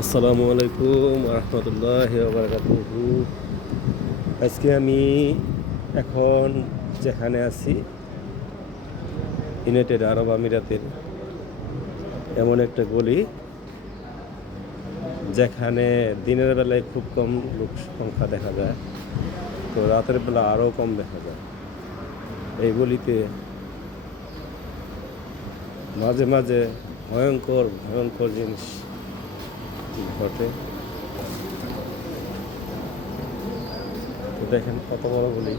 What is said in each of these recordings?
আসসালামু আলাইকুম রহমতুল্লাহি ওয়া বারাকাতুহু। আজকে আমি এখন যেখানে আছি ইউনাইটেড আরব আমিরাতের এমন একটা গলি যেখানে দিনের বেলায় খুব কম লোক সংখ্যা দেখা যায়, তো রাতের বেলা আরও কম দেখা যায়। এই গলিতে মাঝে মাঝে ভয়ঙ্কর ভয়ঙ্কর জিনিস ঘটে। তো দেখেন কত বড় গলি,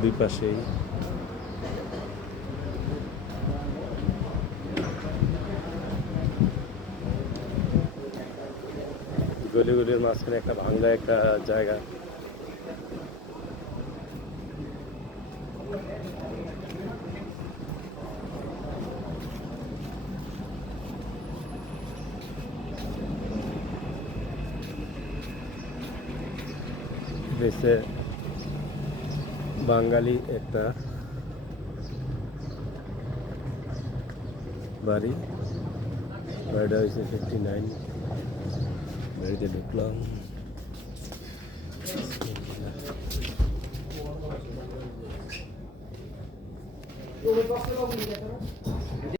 দুই পাশেই গলিগুলির মাঝখানে একটা ভাঙ্গা একটা জায়গা। দেশে বাঙালি একটা বাড়ি, বাড়িটা হয়েছে 59। বাড়িতে ঢুকলাম।